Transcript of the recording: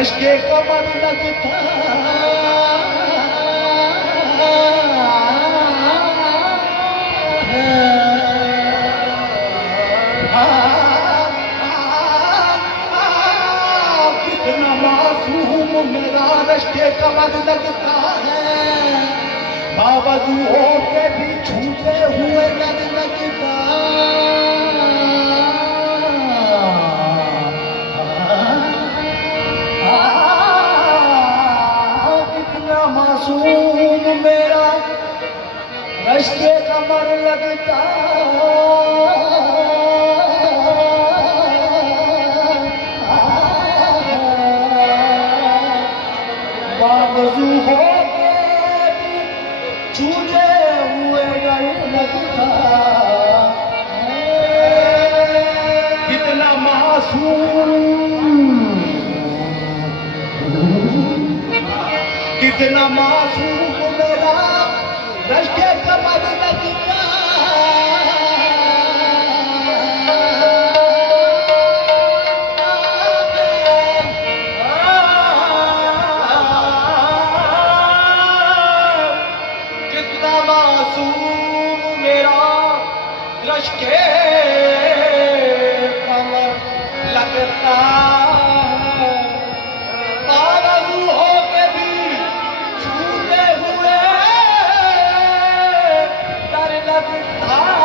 Rush के कमर लगता कितना मासूम मेरा रश के कमर लगता है, बावजू हो के भी छूटे हुए लग लगता। कितना मासूम मेरा रश के कमर लगता, बावजू हो छूटे हुए डर लगता। कितना मासूम, कितना मासूम मेरा रश के कमर लगता। रश के कमर लगता है, बावजू हो के भी छूटे हुए डर लगता।